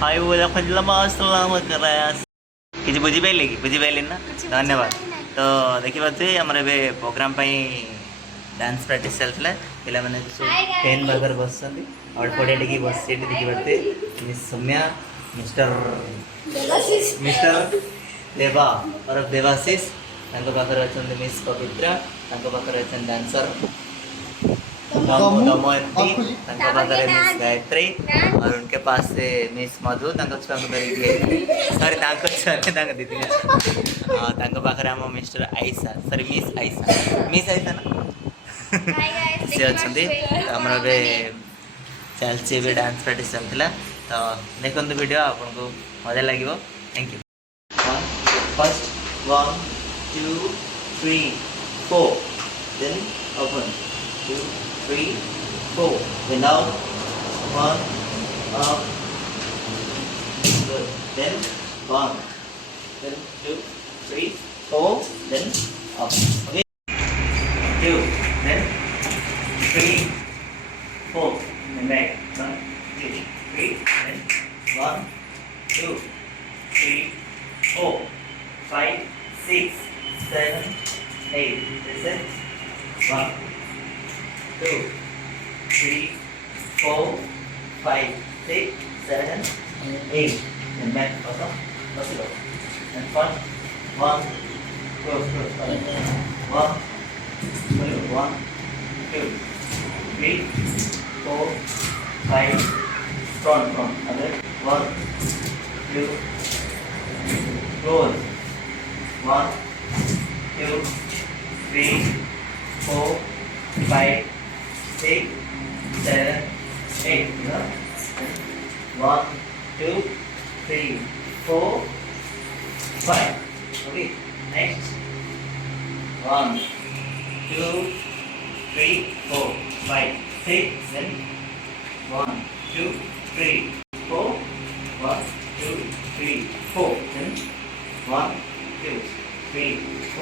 हाय बोला खुजला सलाम करास किसी बुझी पाइले ना धन्यवाद। तो देखी पारे आमर ए प्रोग्राम डांस प्रैक्टिस चलता पिला मैंने टेन बर्गर बस अल्पड़िया टी बस देखी पारे मिस सौम्या मिस्टर मिस्टर देवा और देवाशीष पाखे अच्छा मिस पवित्रा पाखे अच्छा डांसर दमयंती पाखे मिस गायत्री और उनके पास से मिस मधु छुआ सॉरी दीदी पाखे आम mister Ayesha sorry miss Ayesha ना सी अच्छा आमर ए चलती डांस प्रैक्टिस चलता तो देखो वीडियो आपको मजा लगे thank you first 1 2 3 4 then open 2 3 4 then down 1 up good then 1 then 2 3 4 then up okay 2 then 3 4 then back 1 2 3 then 1 2 3 4 5 6 7 8 this is 1 2 3 4 5 6 7 8 and back also possible and front 1 close 1 1 2 3 4 5 front other 1 2 close 1 2 3 4 5 6 7 8 1 2 3 4 5 okay next 1 2 3 4 5 6 7 1 2 3 4 1 2 3 4 then 1 2 3 4